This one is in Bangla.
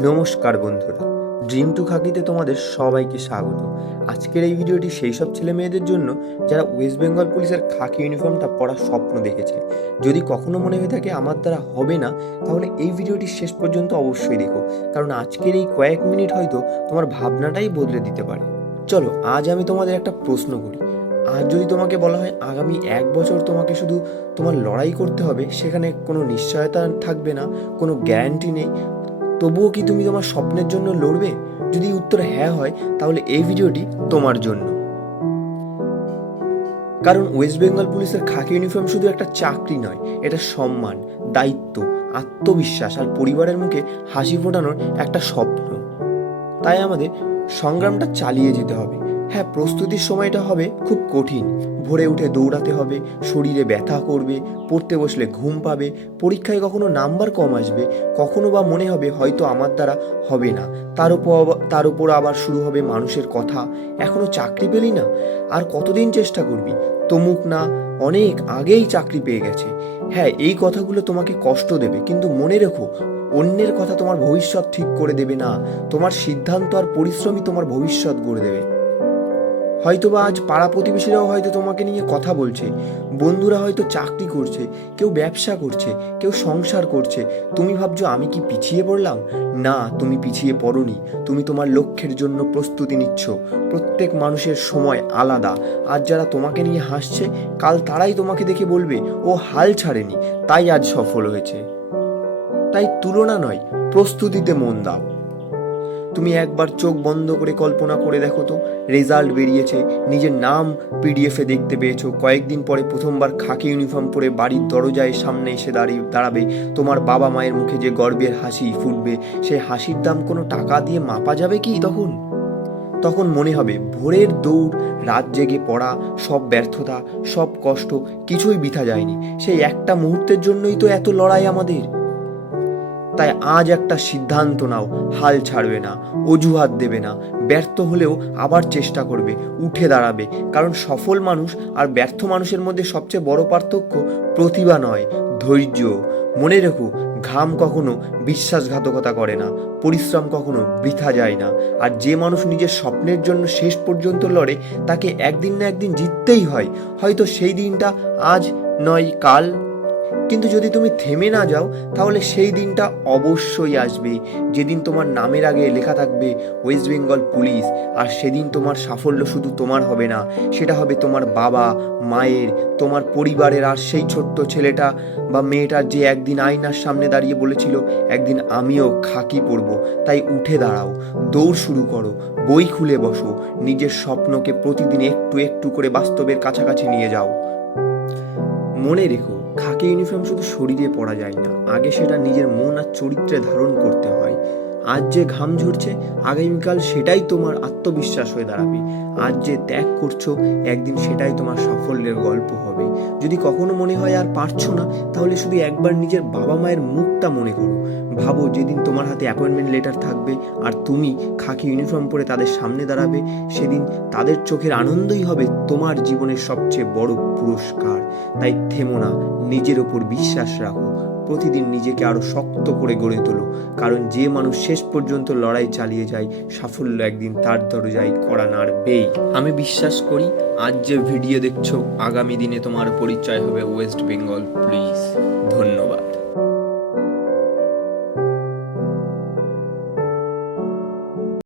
নমস্কার বন্ধুরা, ড্রিম টু খাকিতে তোমাদের সবাইকে স্বাগত। আজকের এই ভিডিওটি সেই সব ছেলে মেয়েদের জন্য যারা ওয়েস্ট বেঙ্গল পুলিশের খাকি ইউনিফর্মটা পরার স্বপ্ন দেখেছে। যদি কখনো মনে হয়ে থাকে আমার দ্বারা হবে না, তাহলে এই ভিডিওটি শেষ পর্যন্ত অবশ্যই দেখো, কারণ আজকের এই কয়েক মিনিট হয়তো তোমার ভাবনাটাই বদলে দিতে পারে। চলো, আজ আমি তোমাদের একটা প্রশ্ন করি। আজ যদি তোমাকে বলা হয় আগামী 1 বছর তোমাকে শুধু তোমার লড়াই করতে হবে, সেখানে কোনো নিশ্চয়তা থাকবে না, কোনো গ্যারান্টি নেই, তবুও কি তুমি তোমার স্বপ্নের জন্য লড়বে? যদি উত্তর হ্যাঁ হয়, তাহলে এই ভিডিওটি তোমার জন্য। কারণ ওয়েস্ট বেঙ্গল পুলিশের খাকি ইউনিফর্ম শুধু একটা চাকরি নয়, এটা সম্মান, দায়িত্ব, আত্মবিশ্বাস আর পরিবারের মুখে হাসি ফোটানোর একটা স্বপ্ন। তাই আমাদের সংগ্রামটা চালিয়ে যেতে হবে। হ্যাঁ, প্রস্তুতির সময়টা হবে খুব কঠিন। ভোরে উঠে দৌড়াতে হবে, শরীরে ব্যথা করবে, পড়তে বসলে ঘুম পাবে, পরীক্ষায় কখনো নাম্বার কম আসবে, কখনো বা মনে হবে হয়তো আমার দ্বারা হবে না। তার উপর আবার শুরু হবে মানুষের কথা, এখনো চাকরি পেলি না, আর কতদিন চেষ্টা করবি, তমুক না অনেক আগেই চাকরি পেয়ে গেছে। হ্যাঁ, এই কথাগুলো তোমাকে কষ্ট দেবে, কিন্তু মনে রেখো, অন্যের কথা তোমার ভবিষ্যৎ ঠিক করে দেবে না। তোমার সিদ্ধান্ত আর পরিশ্রমই তোমার ভবিষ্যৎ গড়ে দেবে। হয়তোবা আজ পাড়া প্রতিবেশীরাও হয়তো তোমাকে নিয়ে কথা বলছে, বন্ধুরা হয়তো চাকরি করছে, কেউ ব্যবসা করছে, কেউ সংসার করছে। তুমি ভাবছো আমি কি পিছিয়ে পড়লাম? না, তুমি পিছিয়ে পড়োনি। তুমি তোমার লক্ষ্যের জন্য প্রস্তুতি নিচ্ছ। প্রত্যেক মানুষের সময় আলাদা। আজ যারা তোমাকে নিয়ে হাসছে, কাল তারাই তোমাকে দেখে বলবে ও হাল ছাড়েনি, তাই আজ সফল হয়েছে। তাই তুলনা নয়, প্রস্তুতিতে মন দাও। তুমি একবার চোখ বন্ধ করে কল্পনা করে দেখো তো, রেজাল্ট বেরিয়েছে, নিজের নাম পিডিএফে দেখতে পেয়েছো, কয়েকদিন পরে প্রথমবার খাকি ইউনিফর্ম পরে বাড়ির দরজায় সামনে এসে দাঁড়াবে, তোমার বাবা মায়ের মুখে যে গর্বের হাসি ফুটবে, সেই হাসির দাম কোনো টাকা দিয়ে মাপা যাবে কি তখন? তখন মনে হবে ভোরের দৌড়, রাত জেগে পড়া, সব ব্যর্থতা, সব কষ্ট কিছুই বৃথা যায়নি। সেই একটা মুহূর্তের জন্যই তো এত লড়াই আমাদের। তাই আজ একটা সিদ্ধান্ত নাও, হাল ছাড়বে না, অজুহাত দেবে না, ব্যর্থ হলেও আবার চেষ্টা করবে, উঠে দাঁড়াবে। কারণ সফল মানুষ আর ব্যর্থ মানুষের মধ্যে সবচেয়ে বড় পার্থক্য প্রতিভা নয়, ধৈর্য। মনে রেখো, ঘাম কখনো বিশ্বাসঘাতকতা করে না, পরিশ্রম কখনো বৃথা যায় না। আর যে মানুষ নিজের স্বপ্নের জন্য শেষ পর্যন্ত লড়ে, তাকে একদিন না একদিন জিততেই হয়। হয়তো সেই দিনটা আজ নয় কাল, কিন্তু যদি তুমি থেমে না যাও, তাহলে সেই দিনটা অবশ্যই আসবে, যেদিন তোমার নামের আগে লেখা থাকবে ওয়েস্ট বেঙ্গল পুলিশ। আর সেদিন তোমার সাফল্য শুধু তোমার হবে না, সেটা হবে তোমার বাবা মায়ের, তোমার পরিবারের। আর সেই ছোট্ট ছেলেটা বা মেয়েটা যে একদিন আয়নার সামনে দাঁড়িয়ে বলেছিল একদিন আমিও খাকি পরবো। তাই উঠে দাঁড়াও, দৌড় শুরু করো, বই খুলে বসো, নিজের স্বপ্নকে প্রতিদিন একটু একটু করে বাস্তবের কাছাকাছি নিয়ে যাও। মনে রেখো, খাকি ইউনিফর্ম শুধু শরীরে পরা যায় না, আগে সেটা নিজের মন আর চরিত্রে ধারণ করতে হয়। আজ যে ঘাম ঝরছে, আগামীকাল সেটাই তোমার আত্মবিশ্বাস হয়ে দাঁড়াবে। আজ যে ত্যাগ করছো, একদিন সেটাই তোমার সাফল্যের গল্প হবে। যদি কখনো মনে হয় আর পারছো না, তাহলে শুধু একবার নিজের বাবা মায়ের মুখটা মনে করো। ভাবো যেদিন তোমার হাতে অ্যাপয়েন্টমেন্ট লেটার থাকবে আর তুমি খাকি ইউনিফর্ম পরে তাদের সামনে দাঁড়াবে, সেদিন তাদের চোখের আনন্দই হবে তোমার জীবনের সবচেয়ে বড় পুরস্কার। তাই থেমো না, নিজের ওপর বিশ্বাস রাখো, প্রতিদিন নিজেকে আরো শক্ত করে গড়ে তোলো। কারণ যে মানুষ শেষ পর্যন্ত লড়াই চালিয়ে যায়, সাফল্য একদিন তার দরজায় কড়া নাড়বেই। আমি বিশ্বাস করি আজ যে ভিডিও দেখছো, আগামী দিনে তোমার পরিচয় হবে ওয়েস্ট বেঙ্গল পুলিশ।